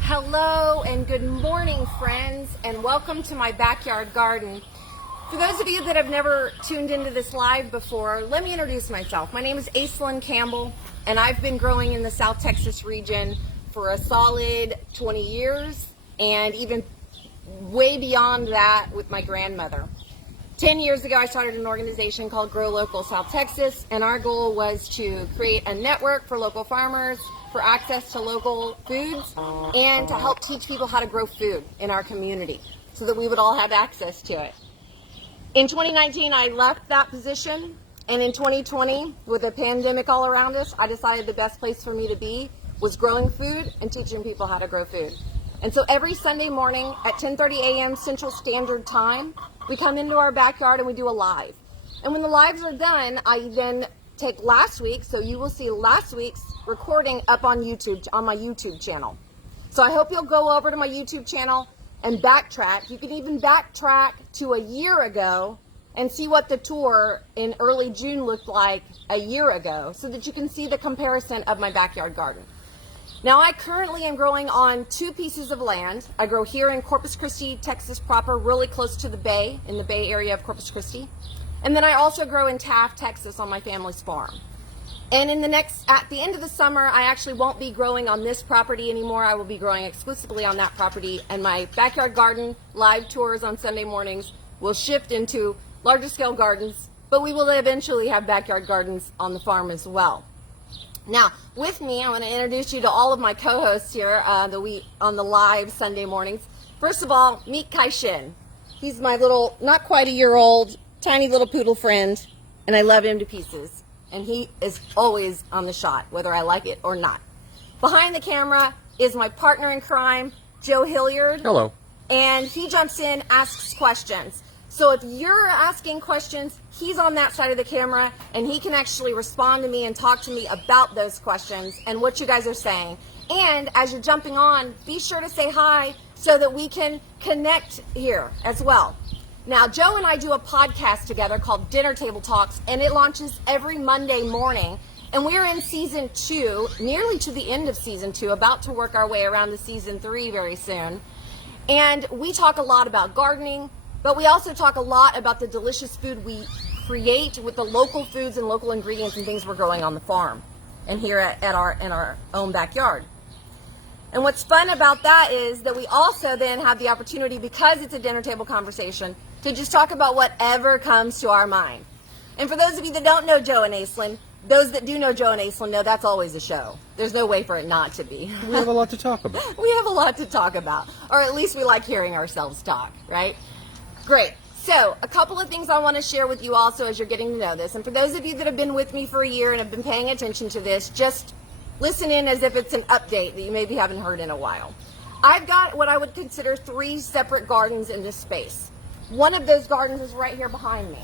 Hello and good morning, friends, and welcome to my backyard garden. For those of you that have never tuned into this live before, let me introduce myself. My name is Aislynn Campbell, and I've been growing in the South Texas region for a solid 20 years, and even way beyond that with my grandmother. 10 years ago, I started an organization called Grow Local South Texas, and our goal was to create a network for local farmers, for access to local foods, and to help teach people how to grow food in our community so that we would all have access to it. In 2019, I left that position, and in 2020, with the pandemic all around us, I decided the best place for me to be was growing food and teaching people how to grow food. And so every Sunday morning at 10:30 a.m. Central Standard Time, we come into our backyard and we do a live. And when the lives are done, I then take last week, so you will see last week's recording up on YouTube, on my YouTube channel. So I hope you'll go over to my YouTube channel and backtrack. You can even backtrack to a year ago and see what the tour in early June looked like a year ago, so that you can see the comparison of my backyard garden. Now, I currently am growing on 2 pieces of land. I grow here in Corpus Christi, Texas proper, really close to the bay, in the Bay Area of Corpus Christi. And then I also grow in Taft, Texas on my family's farm. And at the end of the summer, I actually won't be growing on this property anymore. I will be growing exclusively on that property, and my backyard garden live tours on Sunday mornings will shift into larger scale gardens, but we will eventually have backyard gardens on the farm as well. Now, with me, I want to introduce you to all of my co-hosts here on the live Sunday mornings. First of all, meet Kai Shin. He's my little, not quite a year old, tiny little poodle friend, and I love him to pieces. And he is always on the shot, whether I like it or not. Behind the camera is my partner in crime, Joe Hilliard. Hello. And he jumps in, asks questions. So if you're asking questions, he's on that side of the camera, and he can actually respond to me and talk to me about those questions and what you guys are saying. And as you're jumping on, be sure to say hi so that we can connect here as well. Now, Joe and I do a podcast together called Dinner Table Talks, and it launches every Monday morning. And we're in season 2, nearly to the end of season 2, about to work our way around to season 3 very soon. And we talk a lot about gardening, but we also talk a lot about the delicious food we create with the local foods and local ingredients and things we're growing on the farm and here in our own backyard. And what's fun about that is that we also then have the opportunity, because it's a dinner table conversation, to just talk about whatever comes to our mind. And for those of you that don't know Joe and Aislynn, those that do know Joe and Aislynn know that's always a show. There's no way for it not to be. We have a lot to talk about. We have a lot to talk about, or at least we like hearing ourselves talk, right? Great. So, a couple of things I want to share with you also as you're getting to know this. And for those of you that have been with me for a year and have been paying attention to this, just listen in as if it's an update that you maybe haven't heard in a while. I've got what I would consider 3 separate gardens in this space. One of those gardens is right here behind me.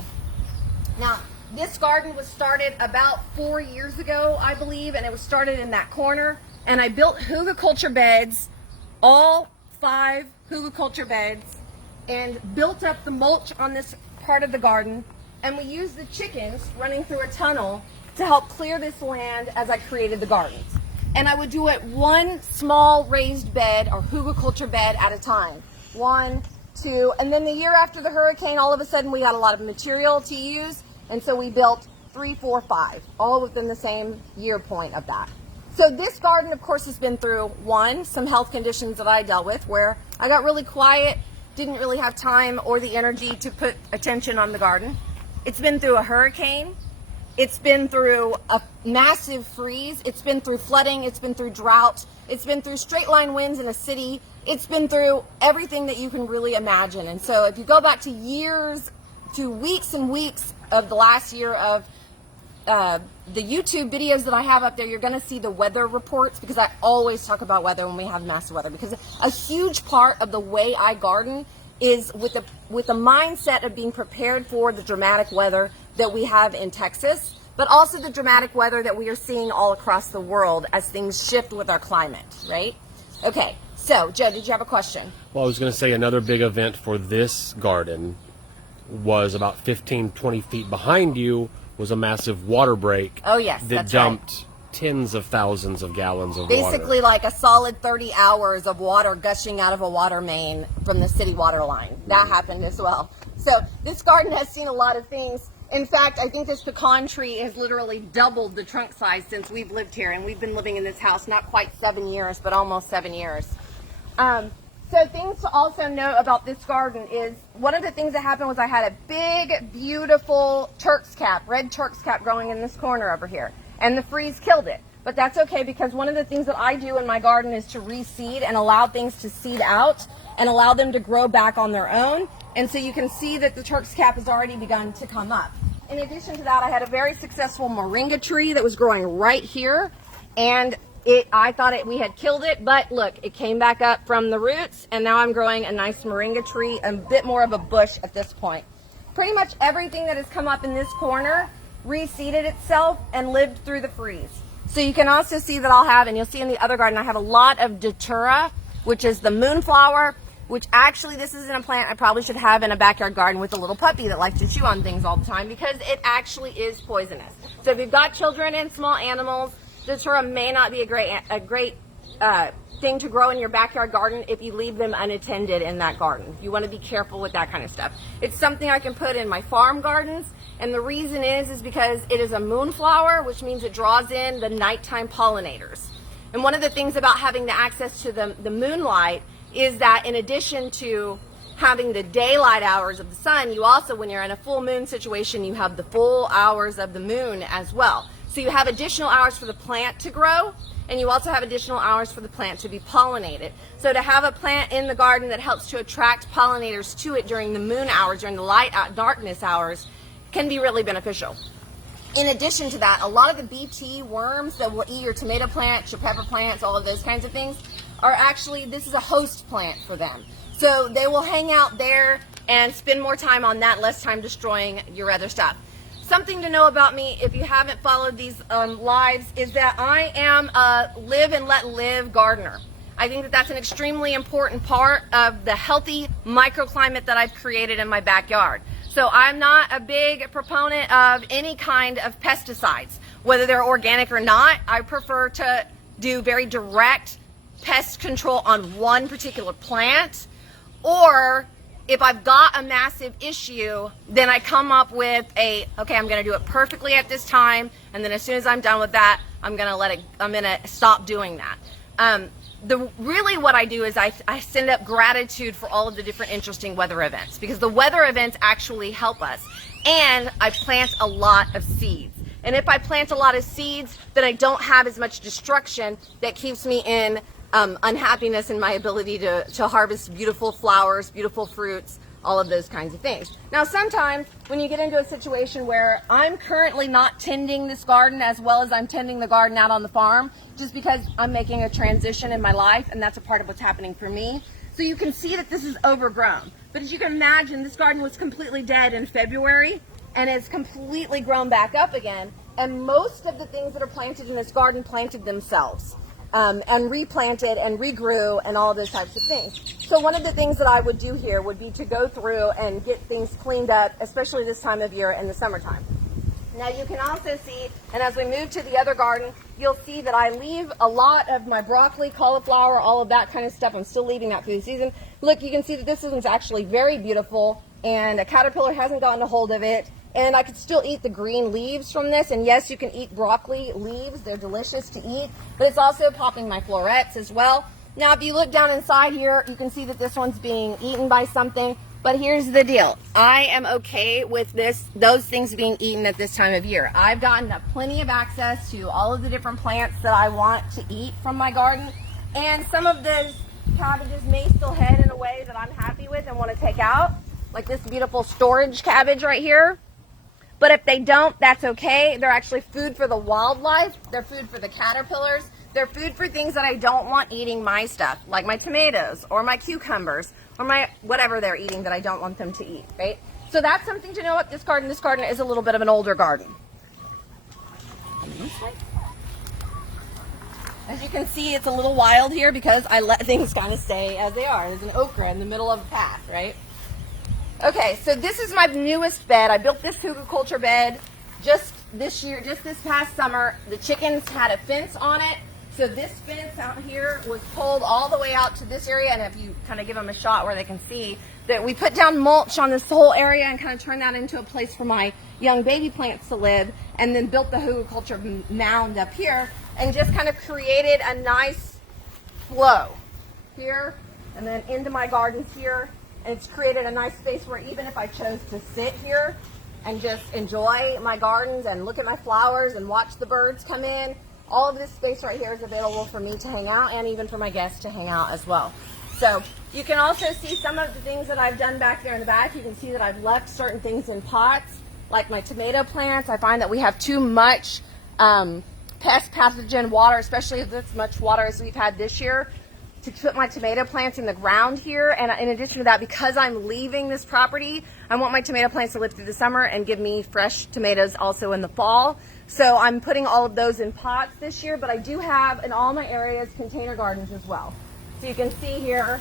Now, this garden was started about 4 years ago, I believe, and it was started in that corner. And I built hugelkultur beds, all 5 hugelkultur beds, and built up the mulch on this part of the garden. And we used the chickens running through a tunnel to help clear this land as I created the gardens. And I would do it 1 small raised bed or hugelkultur bed at a time. 1, 2, and then the year after the hurricane, all of a sudden we had a lot of material to use, and so we built 3, 4, 5, all within the same year point of that. So this garden, of course, has been through, 1, some health conditions that I dealt with, where I got really quiet, didn't really have time or the energy to put attention on the garden. It's been through a hurricane. It's been through a massive freeze. It's been through flooding. It's been through drought. It's been through straight line winds in a city. It's been through everything that you can really imagine. And so if you go back to weeks and weeks of the last year of the YouTube videos that I have up there, you're going to see the weather reports, because I always talk about weather when we have massive weather, because a huge part of the way I garden is with the mindset of being prepared for the dramatic weather that we have in Texas, but also the dramatic weather that we are seeing all across the world as things shift with our climate, right? Okay, so Joe, did you have a question? Well, I was going to say another big event for this garden was about 15, 20 feet behind you was a massive water break. Oh, yes, that that's dumped right. tens of thousands of gallons of water. Basically like a solid 30 hours of water gushing out of a water main from the city water line. That happened as well. So this garden has seen a lot of things. In fact, I think this pecan tree has literally doubled the trunk size since we've lived here, and we've been living in this house not quite 7 years, but almost 7 years. So things to also know about this garden is one of the things that happened was I had a big, beautiful Turk's cap, red Turk's cap growing in this corner over here, and the freeze killed it. But that's okay, because one of the things that I do in my garden is to reseed and allow things to seed out and allow them to grow back on their own. And so you can see that the Turk's cap has already begun to come up. In addition to that, I had a very successful moringa tree that was growing right here, and I thought we had killed it, but look, it came back up from the roots, and now I'm growing a nice moringa tree, a bit more of a bush at this point. Pretty much everything that has come up in this corner reseeded itself and lived through the freeze. So you can also see that I'll have, and you'll see in the other garden, I have a lot of datura, which is the moonflower, which actually this isn't a plant I probably should have in a backyard garden with a little puppy that likes to chew on things all the time, because it actually is poisonous. So if you've got children and small animals, datura may not be a great thing to grow in your backyard garden if you leave them unattended in that garden. You want to be careful with that kind of stuff. It's something I can put in my farm gardens, and the reason is because it is a moonflower, which means it draws in the nighttime pollinators. And one of the things about having the access to the moonlight is that in addition to having the daylight hours of the sun, you also, when you're in a full moon situation, you have the full hours of the moon as well. So you have additional hours for the plant to grow, and you also have additional hours for the plant to be pollinated. So to have a plant in the garden that helps to attract pollinators to it during the moon hours, during the darkness hours, can be really beneficial. In addition to that, a lot of the BT worms that will eat your tomato plants, your pepper plants, all of those kinds of things, are actually, this is a host plant for them. So they will hang out there and spend more time on that, less time destroying your other stuff. Something to know about me, if you haven't followed these lives, is that I am a live and let live gardener. I think that that's an extremely important part of the healthy microclimate that I've created in my backyard. So I'm not a big proponent of any kind of pesticides, whether they're organic or not. I prefer to do very direct pest control on one particular plant, or if I've got a massive issue, then I come up with okay, I'm going to do it perfectly at this time, and then as soon as I'm done with that, I'm going to stop doing that. Really what I do is I send up gratitude for all of the different interesting weather events, because the weather events actually help us. And I plant a lot of seeds. And if I plant a lot of seeds, then I don't have as much destruction that keeps me in unhappiness in my ability to harvest beautiful flowers, beautiful fruits, all of those kinds of things. Now sometimes when you get into a situation where I'm currently not tending this garden as well as I'm tending the garden out on the farm, just because I'm making a transition in my life, and that's a part of what's happening for me. So you can see that this is overgrown. But as you can imagine, this garden was completely dead in February, and it's completely grown back up again. And most of the things that are planted in this garden planted themselves. And replanted and regrew and all of those types of things. So one of the things that I would do here would be to go through and get things cleaned up, especially this time of year in the summertime. Now you can also see, and as we move to the other garden, you'll see that I leave a lot of my broccoli, cauliflower, all of that kind of stuff. I'm still leaving that through the season. Look, you can see that this one's actually very beautiful, and a caterpillar hasn't gotten a hold of it. And I could still eat the green leaves from this. And yes, you can eat broccoli leaves. They're delicious to eat. But it's also popping my florets as well. Now, if you look down inside here, you can see that this one's being eaten by something. But here's the deal. I am okay with those things being eaten at this time of year. I've gotten plenty of access to all of the different plants that I want to eat from my garden. And some of those cabbages may still head in a way that I'm happy with and want to take out. Like this beautiful storage cabbage right here. But if they don't, that's okay. They're actually food for the wildlife. They're food for the caterpillars. They're food for things that I don't want eating my stuff, like my tomatoes or my cucumbers or my whatever they're eating that I don't want them to eat, right? So that's something to know about this garden. This garden is a little bit of an older garden. As you can see, it's a little wild here because I let things kind of stay as they are. There's an okra in the middle of the path, right? Okay, so this is my newest bed. I built this hugelkultur bed just this year, just this past summer. The chickens had a fence on it. So this fence out here was pulled all the way out to this area. And if you kind of give them a shot where they can see that we put down mulch on this whole area and kind of turned that into a place for my young baby plants to live, and then built the hugelkultur mound up here and just kind of created a nice flow here and then into my gardens here. And it's created a nice space where even if I chose to sit here and just enjoy my gardens and look at my flowers and watch the birds come in, all of this space right here is available for me to hang out and even for my guests to hang out as well. So you can also see some of the things that I've done back there in the back. You can see that I've left certain things in pots, like my tomato plants. I find that we have too much pest pathogen water, especially as much water as we've had this year, to put my tomato plants in the ground here. And in addition to that, because I'm leaving this property, I want my tomato plants to live through the summer and give me fresh tomatoes also in the fall. So I'm putting all of those in pots this year, but I do have in all my areas container gardens as well. So you can see here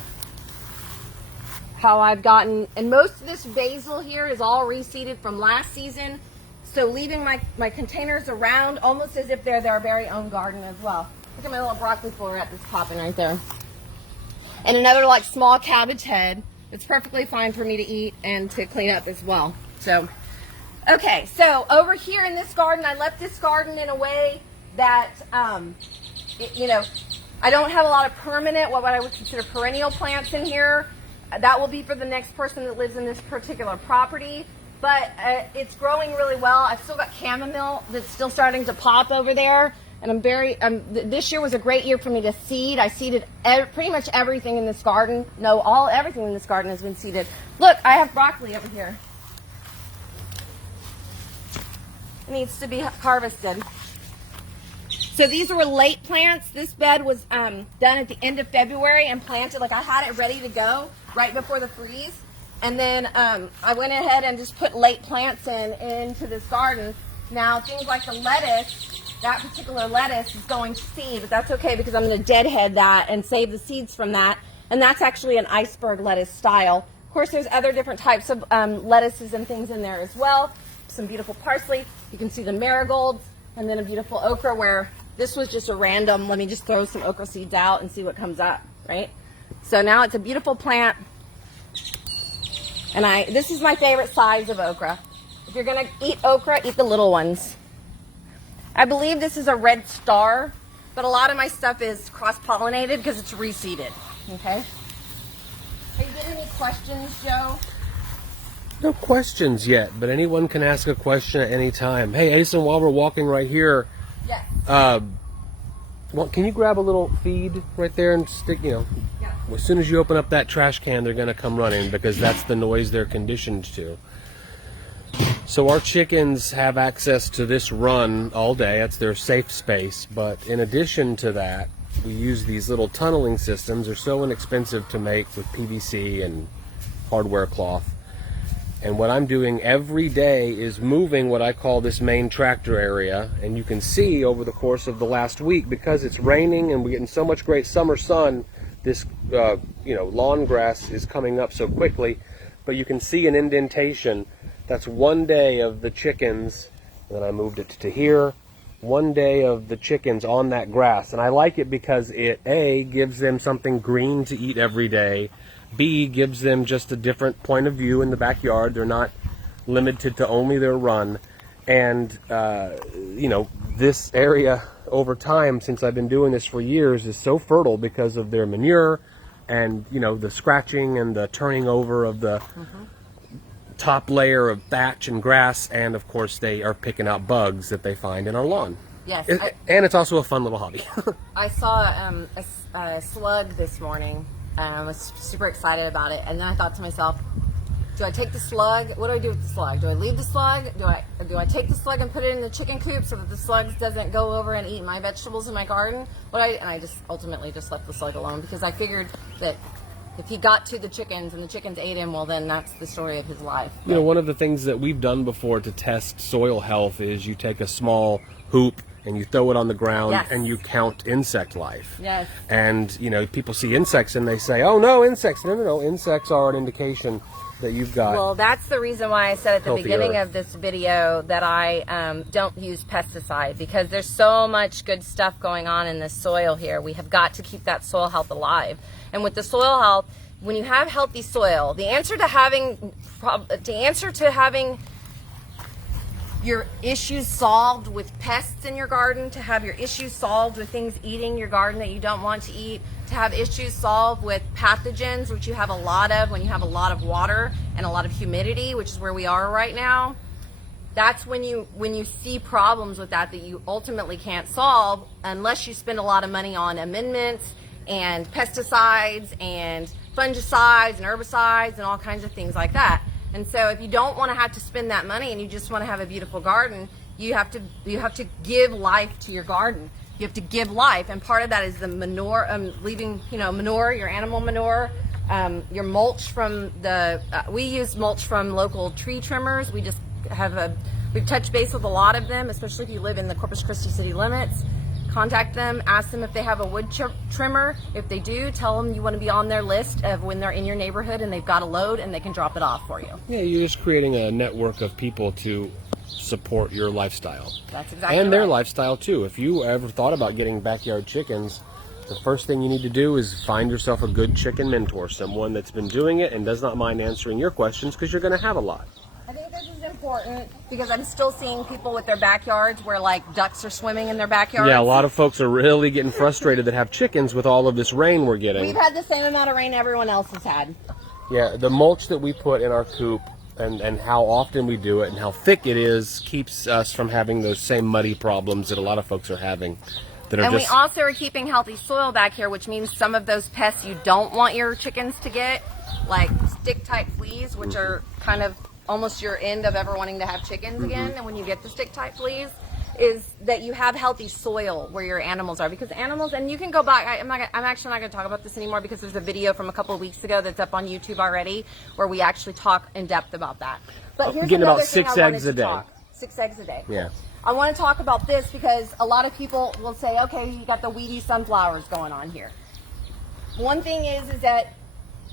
how I've gotten, and most of this basil here is all reseeded from last season. So leaving my containers around almost as if they're their very own garden as well. Look at my little broccoli floret that's popping right there. And another like small cabbage head. It's perfectly fine for me to eat and to clean up as well. So, okay, so over here in this garden, I left this garden in a way that, you know, I don't have a lot of permanent, what I would consider perennial plants in here. That will be for the next person that lives in this particular property. But it's growing really well. I've still got chamomile that's still starting to pop over there. And I'm very, this year was a great year for me to seed. I seeded pretty much everything in this garden. No, everything in this garden has been seeded. Look, I have broccoli over here. It needs to be harvested. So these were late plants. This bed was done at the end of February and planted. Like I had it ready to go right before the freeze. And then I went ahead and just put late plants into this garden. Now things like the lettuce, that particular lettuce is going to seed, but that's okay because I'm going to deadhead that and save the seeds from that. And that's actually an iceberg lettuce style. Of course, there's other different types of lettuces and things in there as well. Some beautiful parsley. You can see the marigolds, and then a beautiful okra where this was just a random, let me just throw some okra seeds out and see what comes up, right? So now it's a beautiful plant. And this is my favorite size of okra. If you're going to eat okra, eat the little ones. I believe this is a red star, but a lot of my stuff is cross-pollinated because it's reseeded, okay? Are you getting any questions, Joe? No questions yet, but anyone can ask a question at any time. Hey, Aislynn, while we're walking right here, yes. Can you grab a little feed right there and stick, you know, Yeah. As soon as you open up that trash can, they're going to come running because that's the noise they're conditioned to. So our chickens have access to this run all day. That's their safe space. But in addition to that, we use these little tunneling systems. They're so inexpensive to make with PVC and hardware cloth. And what I'm doing every day is moving what I call this main tractor area. And you can see over the course of the last week, because it's raining and we're getting so much great summer sun, this lawn grass is coming up so quickly. But you can see an indentation. That's one day of the chickens, and then I moved it to here, one day of the chickens on that grass. And I like it because it, A, gives them something green to eat every day, B, gives them just a different point of view in the backyard. They're not limited to only their run. And, this area over time, since I've been doing this for years, is so fertile because of their manure and, the scratching and the turning over of the top layer of thatch and grass, and of course they are picking out bugs that they find in our lawn. Yes. And it's also a fun little hobby. I saw a slug this morning, and I was super excited about it. And then I thought to myself, do I take the slug? What do I do with the slug? Do I leave the slug? Do I take the slug and put it in the chicken coop so that the slug doesn't go over and eat my vegetables in my garden? And I just ultimately just left the slug alone because I figured that if he got to the chickens and the chickens ate him, well, then that's the story of his life. One of the things that we've done before to test soil health is you take a small hoop and you throw it on the ground, Yes. and you count insect life. Yes. And, you know, people see insects and they say, oh, no, insects. No, no, no. Insects are an indication that you've got. Well, that's the reason why I said at the Healthy beginning earth. of this video that I don't use pesticide, because there's so much good stuff going on in this soil here. We have got to keep that soil health alive. And with the soil health, when you have healthy soil, the answer to having your issues solved with pests in your garden, to have your issues solved with things eating your garden that you don't want to eat, to have issues solved with pathogens, which you have a lot of when you have a lot of water and a lot of humidity, which is where we are right now. That's when you see problems with that you ultimately can't solve unless you spend a lot of money on amendments and pesticides and fungicides and herbicides and all kinds of things like that. And so if you don't want to have to spend that money and you just want to have a beautiful garden, you have to give life to your garden. You have to give life, and part of that is the manure, leaving manure, your animal manure, your mulch from the. We use mulch from local tree trimmers. We just we've touched base with a lot of them, especially if you live in the Corpus Christi city limits. Contact them, ask them if they have a wood trimmer. If they do, tell them you want to be on their list of when they're in your neighborhood and they've got a load and they can drop it off for you. Yeah, you're just creating a network of people to support your lifestyle. That's exactly And their right. lifestyle, too. If you ever thought about getting backyard chickens, the first thing you need to do is find yourself a good chicken mentor, someone that's been doing it and does not mind answering your questions, because you're going to have a lot. I think this is important because I'm still seeing people with their backyards where like ducks are swimming in their backyards. Yeah, a lot of folks are really getting frustrated that have chickens with all of this rain we're getting. We've had the same amount of rain everyone else has had. Yeah, the mulch that we put in our coop and how often we do it and how thick it is keeps us from having those same muddy problems that a lot of folks are having. And we also are keeping healthy soil back here, which means some of those pests you don't want your chickens to get, like stick-type fleas, which are kind of almost your end of ever wanting to have chickens again. And when you get the stick-type fleas, is that you have healthy soil where your animals are, because animals, and you can go back, I'm actually not going to talk about this anymore because there's a video from a couple of weeks ago that's up on YouTube already where we actually talk in depth about that. But here's getting another about thing 6 I wanted eggs to a day. talk. 6 eggs a day. Yeah. I want to talk about this because a lot of people will say, okay, you got the weedy sunflowers going on here. One thing is that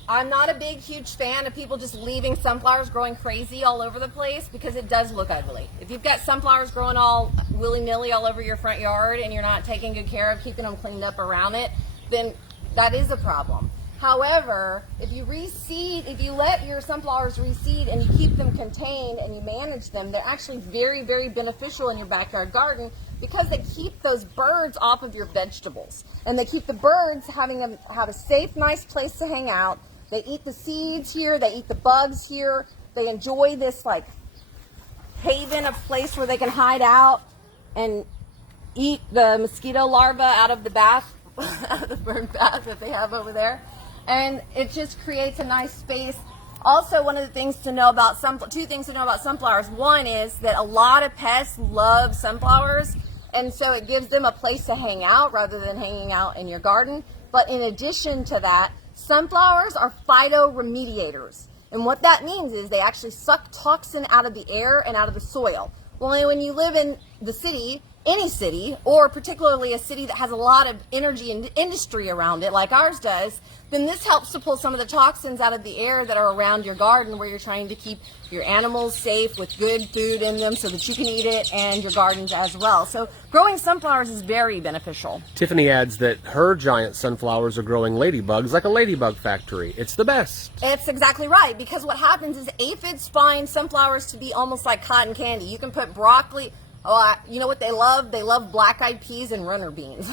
I'm not a big, huge fan of people just leaving sunflowers growing crazy all over the place, because it does look ugly. If you've got sunflowers growing all willy-nilly all over your front yard and you're not taking good care of keeping them cleaned up around it, then that is a problem. However, if you reseed, if you let your sunflowers reseed and you keep them contained and you manage them, they're actually very, very beneficial in your backyard garden, because they keep those birds off of your vegetables. And they keep the birds have a safe, nice place to hang out. They eat the seeds here, they eat the bugs here. They enjoy this like haven of place where they can hide out and eat the mosquito larvae out of the bath, out of the bird bath that they have over there. And it just creates a nice space. Also, one of the things to know about two things to know about sunflowers. One is that a lot of pests love sunflowers, and so it gives them a place to hang out rather than hanging out in your garden. But in addition to that, sunflowers are phytoremediators. And what that means is they actually suck toxin out of the air and out of the soil. Well, when you live in the city, any city, or particularly a city that has a lot of energy and industry around it, like ours does, then this helps to pull some of the toxins out of the air that are around your garden, where you're trying to keep your animals safe with good food in them so that you can eat it, and your gardens as well. So growing sunflowers is very beneficial. Tiffany adds that her giant sunflowers are growing ladybugs like a ladybug factory. It's the best. It's exactly right, because what happens is aphids find sunflowers to be almost like cotton candy. You can put broccoli. You know what they love? They love black-eyed peas and runner beans.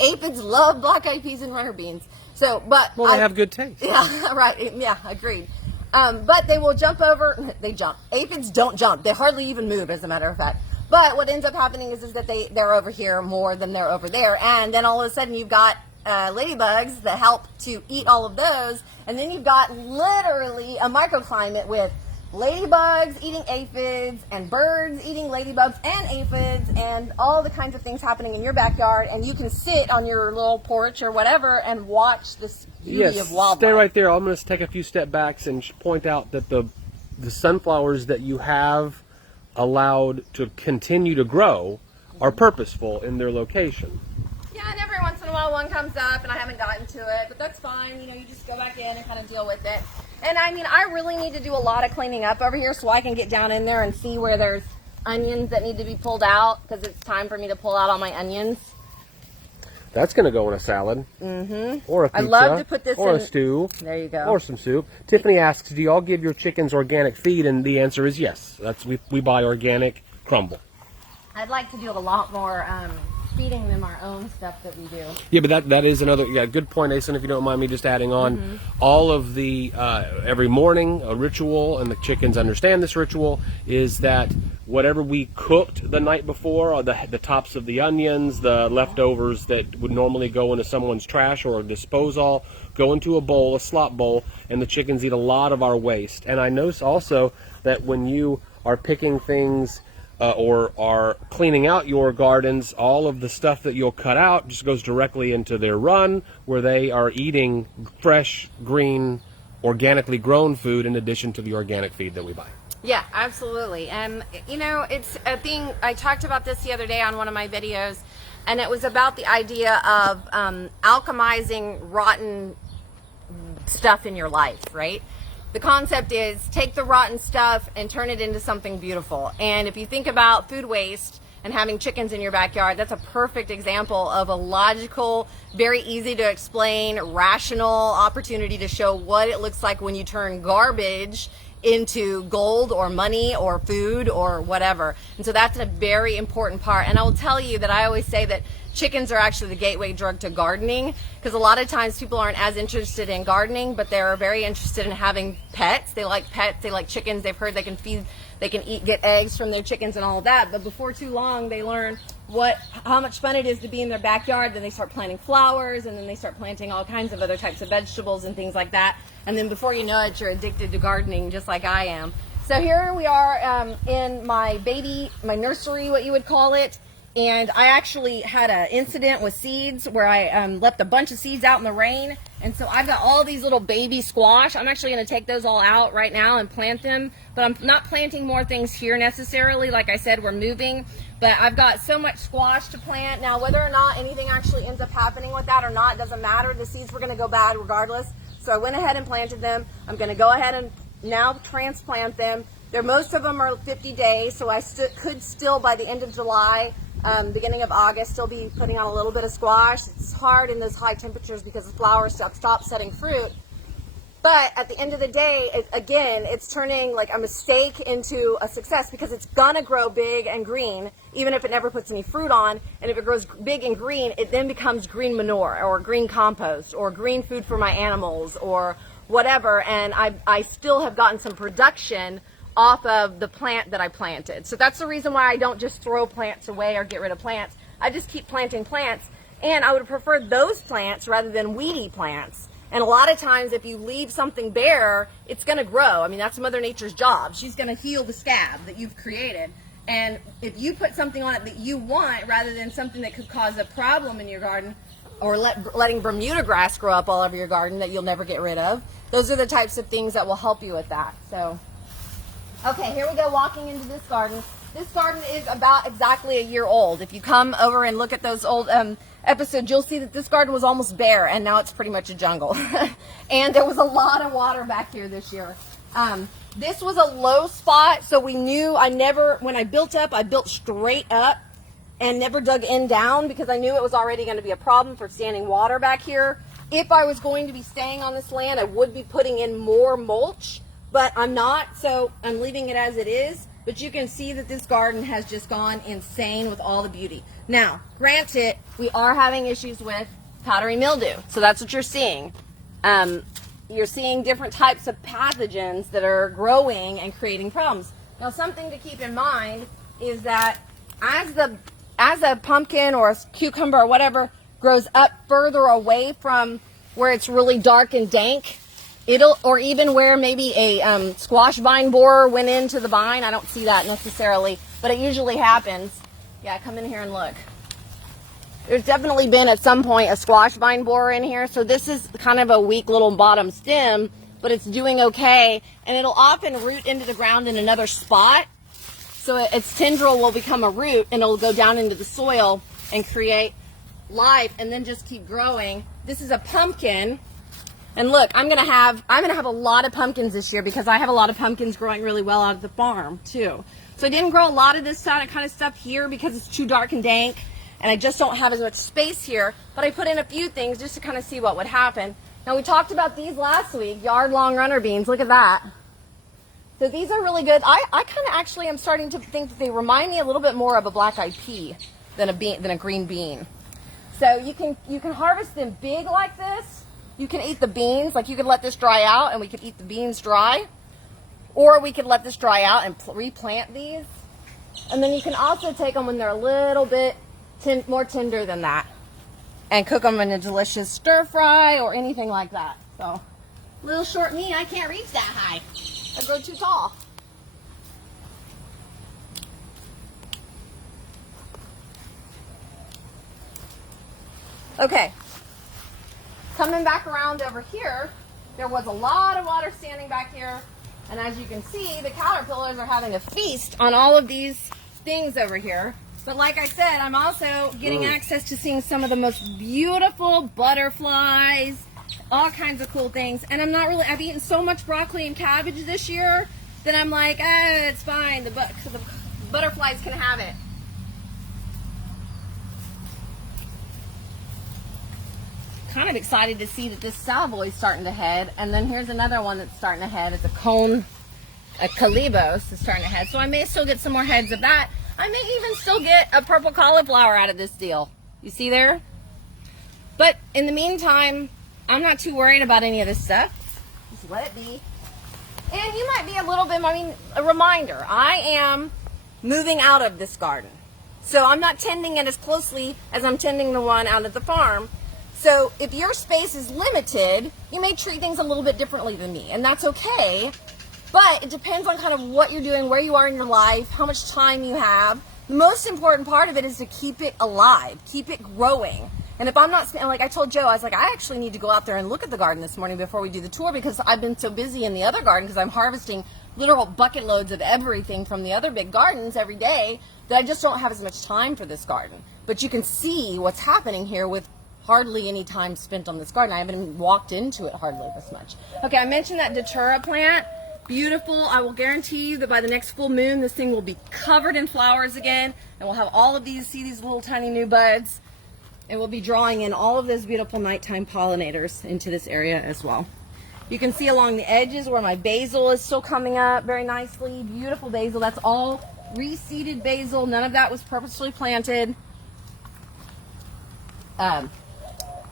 Aphids love black-eyed peas and runner beans. So, but Well, they have good taste. Yeah, right. Yeah, agreed. But they will jump over. They jump. Aphids don't jump. They hardly even move, as a matter of fact. But what ends up happening is that they're over here more than they're over there, and then all of a sudden you've got ladybugs that help to eat all of those, and then you've got literally a microclimate with ladybugs eating aphids and birds eating ladybugs and aphids and all the kinds of things happening in your backyard, and you can sit on your little porch or whatever and watch this beauty of wildlife. Stay right there. I'm going to take a few step backs and point out that the sunflowers that you have allowed to continue to grow are purposeful in their location. Yeah, and every once in a while one comes up and I haven't gotten to it, but that's fine. You know, you just go back in and kind of deal with it. And I mean, I really need to do a lot of cleaning up over here so I can get down in there and see where there's onions that need to be pulled out, because it's time for me to pull out all my onions. That's going to go in a salad. Or a pizza. I love to put this or in a stew. There you go. Or some soup. Tiffany asks, do y'all give your chickens organic feed? And the answer is yes. We buy organic crumble. I'd like to do a lot more feeding them our own stuff that we do. Yeah, but that is another good point, Aislynn, if you don't mind me just adding on. All of the, every morning, a ritual, and the chickens understand this ritual, is that whatever we cooked the night before, or the tops of the onions, the leftovers that would normally go into someone's trash or a disposal, go into a bowl, a slop bowl, and the chickens eat a lot of our waste. And I notice also that when you are picking things or are cleaning out your gardens, all of the stuff that you'll cut out just goes directly into their run, where they are eating fresh, green, organically grown food in addition to the organic feed that we buy. Yeah, absolutely. And, you know, it's a thing, I talked about this the other day on one of my videos, and it was about the idea of alchemizing rotten stuff in your life, right? The concept is take the rotten stuff and turn it into something beautiful. And if you think about food waste and having chickens in your backyard, that's a perfect example of a logical, very easy to explain, rational opportunity to show what it looks like when you turn garbage into gold or money or food or whatever. And so that's a very important part. And I will tell you that I always say that chickens are actually the gateway drug to gardening, because a lot of times people aren't as interested in gardening, but they're very interested in having pets. They like pets, they like chickens, they've heard they can feed, they can eat, get eggs from their chickens and all of that, but before too long they learn how much fun it is to be in their backyard. Then they start planting flowers, and then they start planting all kinds of other types of vegetables and things like that, and then before you know it, you're addicted to gardening just like I am. So here we are in my nursery, what you would call it. And I actually had an incident with seeds where I left a bunch of seeds out in the rain. And so I've got all these little baby squash. I'm actually going to take those all out right now and plant them. But I'm not planting more things here necessarily. Like I said, we're moving. But I've got so much squash to plant. Now, whether or not anything actually ends up happening with that or not, doesn't matter. The seeds were going to go bad regardless. So I went ahead and planted them. I'm going to go ahead and now transplant them. Most of them are 50 days. So I could still, by the end of July, beginning of August, still be putting on a little bit of squash. It's hard in those high temperatures because the flowers stop setting fruit. But at the end of the day, it's turning like a mistake into a success, because it's gonna grow big and green, even if it never puts any fruit on. And if it grows big and green, it then becomes green manure or green compost or green food for my animals or whatever. And I still have gotten some production off of the plant that I planted. So that's the reason why I don't just throw plants away or get rid of plants. I just keep planting plants, and I would prefer those plants rather than weedy plants. And a lot of times if you leave something bare, it's going to grow. I mean, that's Mother Nature's job. She's going to heal the scab that you've created. And if you put something on it that you want rather than something that could cause a problem in your garden, or letting Bermuda grass grow up all over your garden that you'll never get rid of, those are the types of things that will help you with that. So okay, here we go, walking into this garden. This garden is about exactly a year old. If you come over and look at those old episodes, you'll see that this garden was almost bare, and now it's pretty much a jungle. And there was a lot of water back here this year. This was a low spot, so we knew when I built up, I built straight up and never dug in down, because I knew it was already going to be a problem for standing water back here. If I was going to be staying on this land, I would be putting in more mulch. But I'm not, so I'm leaving it as it is. But you can see that this garden has just gone insane with all the beauty. Now, granted, we are having issues with powdery mildew. So that's what you're seeing. You're seeing different types of pathogens that are growing and creating problems. Now, something to keep in mind is that as a pumpkin or a cucumber or whatever grows up further away from where it's really dark and dank, or even where maybe a squash vine borer went into the vine. I don't see that necessarily, but it usually happens. Yeah, come in here and look. There's definitely been at some point a squash vine borer in here, so this is kind of a weak little bottom stem, but it's doing okay, and it'll often root into the ground in another spot. So its tendril will become a root and it'll go down into the soil and create life and then just keep growing. This is a pumpkin. And look, I'm gonna have a lot of pumpkins this year because I have a lot of pumpkins growing really well out at the farm too. So I didn't grow a lot of this kind of stuff here because it's too dark and dank and I just don't have as much space here, but I put in a few things just to kind of see what would happen. Now we talked about these last week, yard-long runner beans. Look at that. So these are really good. I kind of actually am starting to think that they remind me a little bit more of a black-eyed pea than a green bean. So you can harvest them big like this. You can eat the beans, like you could let this dry out and we could eat the beans dry. Or we could let this dry out and replant these. And then you can also take them when they're a little bit more tender than that and cook them in a delicious stir fry or anything like that. So, little short me, I can't reach that high. I grow too tall. Okay, coming back around over here, there was a lot of water standing back here, and as you can see, the caterpillars are having a feast on all of these things over here. But like I said, I'm also getting access to seeing some of the most beautiful butterflies, all kinds of cool things, and I've eaten so much broccoli and cabbage this year that I'm like, it's fine, the butterflies can have it. Kind of excited to see that this salvoy is starting to head, and then here's another one that's starting to head. It's a calibos is starting to head, so I may still get some more heads of that. I may even still get a purple cauliflower out of this deal. You see there? But in the meantime, I'm not too worried about any of this stuff. Just let it be. And you might be a little bit, a reminder, I am moving out of this garden. So I'm not tending it as closely as I'm tending the one out at the farm. So if your space is limited, you may treat things a little bit differently than me, and that's okay. But it depends on kind of what you're doing, where you are in your life, how much time you have. The most important part of it is to keep it alive, keep it growing. And if I'm not, like I told Joe, I was like, I actually need to go out there and look at the garden this morning before we do the tour because I've been so busy in the other garden because I'm harvesting literal bucket loads of everything from the other big gardens every day that I just don't have as much time for this garden. But you can see what's happening here with hardly any time spent on this garden. I haven't even walked into it hardly this much. Okay, I mentioned that datura plant. Beautiful. I will guarantee you that by the next full moon, this thing will be covered in flowers again, and we'll have all of these, see these little tiny new buds, and we'll be drawing in all of those beautiful nighttime pollinators into this area as well. You can see along the edges where my basil is still coming up very nicely. Beautiful basil. That's all reseeded basil. None of that was purposely planted.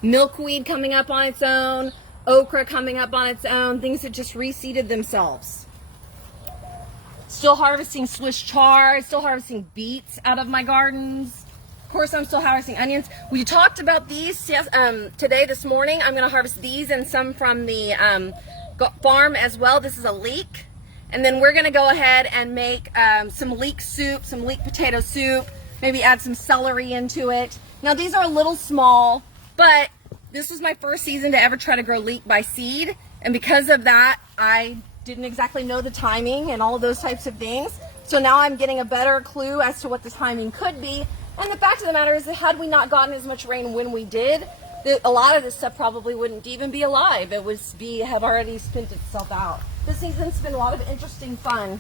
Milkweed coming up on its own, okra coming up on its own, things that just reseeded themselves. Still harvesting Swiss chard, still harvesting beets out of my gardens. Of course, I'm still harvesting onions. We talked about these today, this morning. I'm going to harvest these and some from the farm as well. This is a leek. And then we're going to go ahead and make some leek soup, some leek potato soup, maybe add some celery into it. Now, these are a little small, but this was my first season to ever try to grow leek by seed, and because of that, I didn't exactly know the timing and all of those types of things. So now I'm getting a better clue as to what the timing could be. And the fact of the matter is that had we not gotten as much rain when we did, a lot of this stuff probably wouldn't even be alive. It would have already spent itself out. This season's been a lot of interesting fun,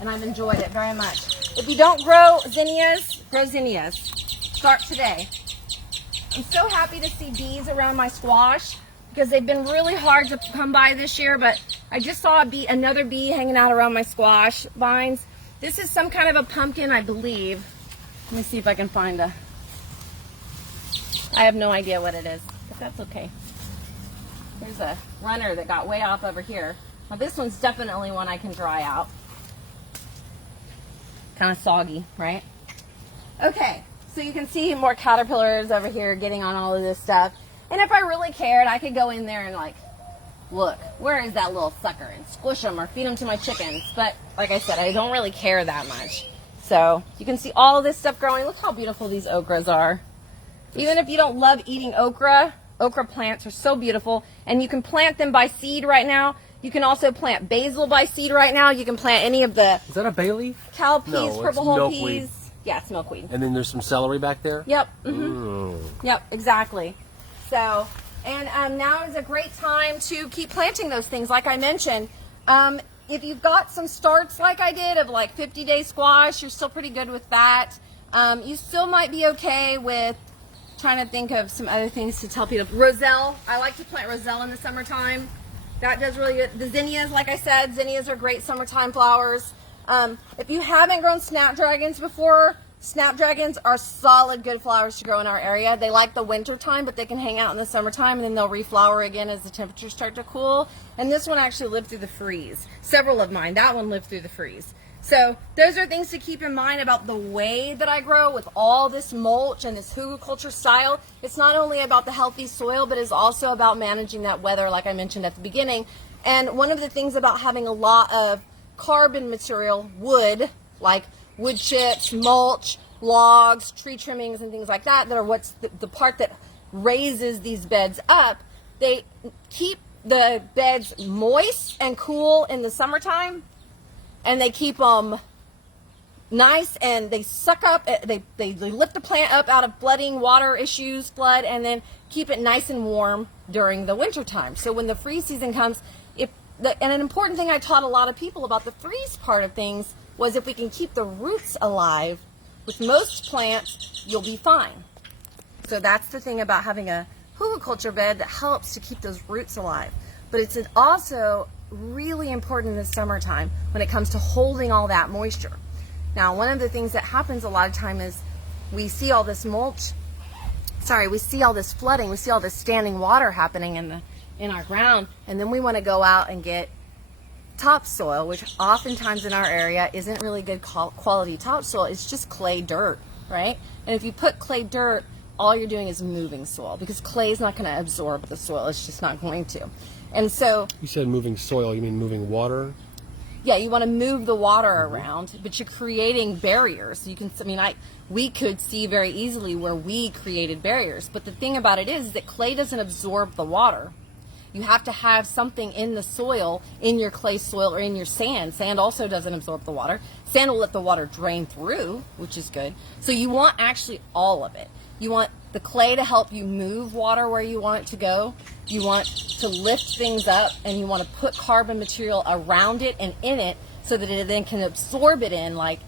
and I've enjoyed it very much. If you don't grow zinnias, grow zinnias. Start today. I'm so happy to see bees around my squash because they've been really hard to come by this year, but I just saw another bee hanging out around my squash vines. This is some kind of a pumpkin, I believe. Let me see if I can find I have no idea what it is, but that's okay. There's a runner that got way off over here. Now this one's definitely one I can dry out. Kind of soggy, right? Okay. So you can see more caterpillars over here getting on all of this stuff. And if I really cared, I could go in there and like, look, where is that little sucker? And squish them or feed them to my chickens. But like I said, I don't really care that much. So you can see all of this stuff growing. Look how beautiful these okras are. Even if you don't love eating okra, okra plants are so beautiful. And you can plant them by seed right now. You can also plant basil by seed right now. You can plant any of the Is that a bay leaf? cow peas, No, purple it's whole milkweed. peas. Yeah, it's milkweed. And then there's some celery back there? Yep. Mm. Yep, exactly. So, and now is a great time to keep planting those things. Like I mentioned, if you've got some starts like I did of like 50-day squash, you're still pretty good with that. You still might be okay with trying to think of some other things to tell people. Roselle, I like to plant roselle in the summertime. That does really good. The zinnias, like I said, zinnias are great summertime flowers. If you haven't grown snapdragons before, snapdragons are solid good flowers to grow in our area. They like the winter time, but they can hang out in the summertime, and then they'll reflower again as the temperatures start to cool. And this one actually lived through the freeze. Several of mine, that one lived through the freeze. So those are things to keep in mind about the way that I grow with all this mulch and this hugelkultur style. It's not only about the healthy soil, but it's also about managing that weather, like I mentioned at the beginning. And one of the things about having a lot of carbon material, wood, like wood chips, mulch, logs, tree trimmings, and things like that, that are what's the part that raises these beds up. They keep the beds moist and cool in the summertime, and they keep them nice, and they suck up, they lift the plant up out of flooding, water issues, flood, and then keep it nice and warm during the winter time. So when the freeze season comes, and an important thing I taught a lot of people about the freeze part of things was if we can keep the roots alive, with most plants, you'll be fine. So that's the thing about having a hugelkultur bed that helps to keep those roots alive. But it's also really important in the summertime when it comes to holding all that moisture. Now, one of the things that happens a lot of time is we see all this we see all this flooding, we see all this standing water happening in our ground, and then we want to go out and get topsoil, which oftentimes in our area isn't really good quality topsoil. It's just clay dirt, right? And if you put clay dirt, all you're doing is moving soil, because clay is not going to absorb the soil. It's just not going to. And so You said moving soil, you mean moving water? yeah, you want to move the water around, but you're creating barriers. We could see very easily where we created barriers, but the thing about it is that clay doesn't absorb the water. You have to have something in the soil, in your clay soil or in your sand. Sand also doesn't absorb the water. Sand will let the water drain through, which is good. So you want actually all of it. You want the clay to help you move water where you want it to go. You want to lift things up, and you want to put carbon material around it and in it so that it then can absorb it in like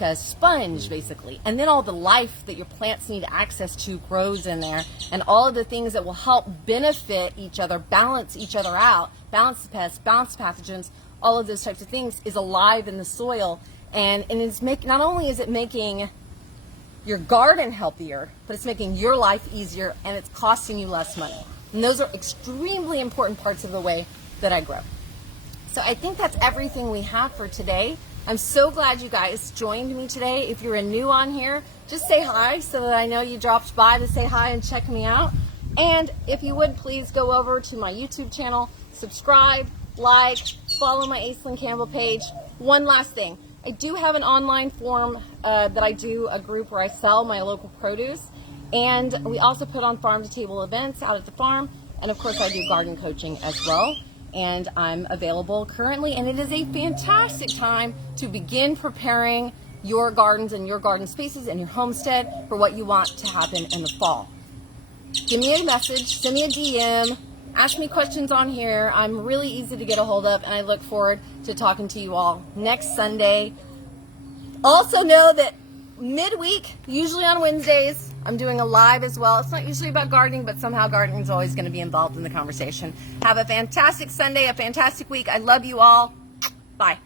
a sponge, basically. And then all the life that your plants need access to grows in there, and all of the things that will help benefit each other, balance each other out, balance the pests, balance the pathogens, all of those types of things is alive in the soil. And it's not only is it making your garden healthier, but it's making your life easier, and it's costing you less money. And those are extremely important parts of the way that I grow. So I think that's everything we have for today. I'm so glad you guys joined me today. If you're new on here, just say hi so that I know you dropped by to say hi and check me out. And if you would, please go over to my YouTube channel, subscribe, like, follow my Aislynn Campbell page. One last thing. I do have an online forum that I do, a group where I sell my local produce. And we also put on farm-to-table events out at the farm. And of course, I do garden coaching as well. And I'm available currently, and it is a fantastic time to begin preparing your gardens and your garden spaces and your homestead for what you want to happen in the fall. Give me a message, send me a DM, ask me questions on here. I'm really easy to get a hold of, and I look forward to talking to you all next Sunday. Also know that midweek, usually on Wednesdays, I'm doing a live as well. It's not usually about gardening, but somehow gardening is always going to be involved in the conversation. Have a fantastic Sunday, a fantastic week. I love you all. Bye.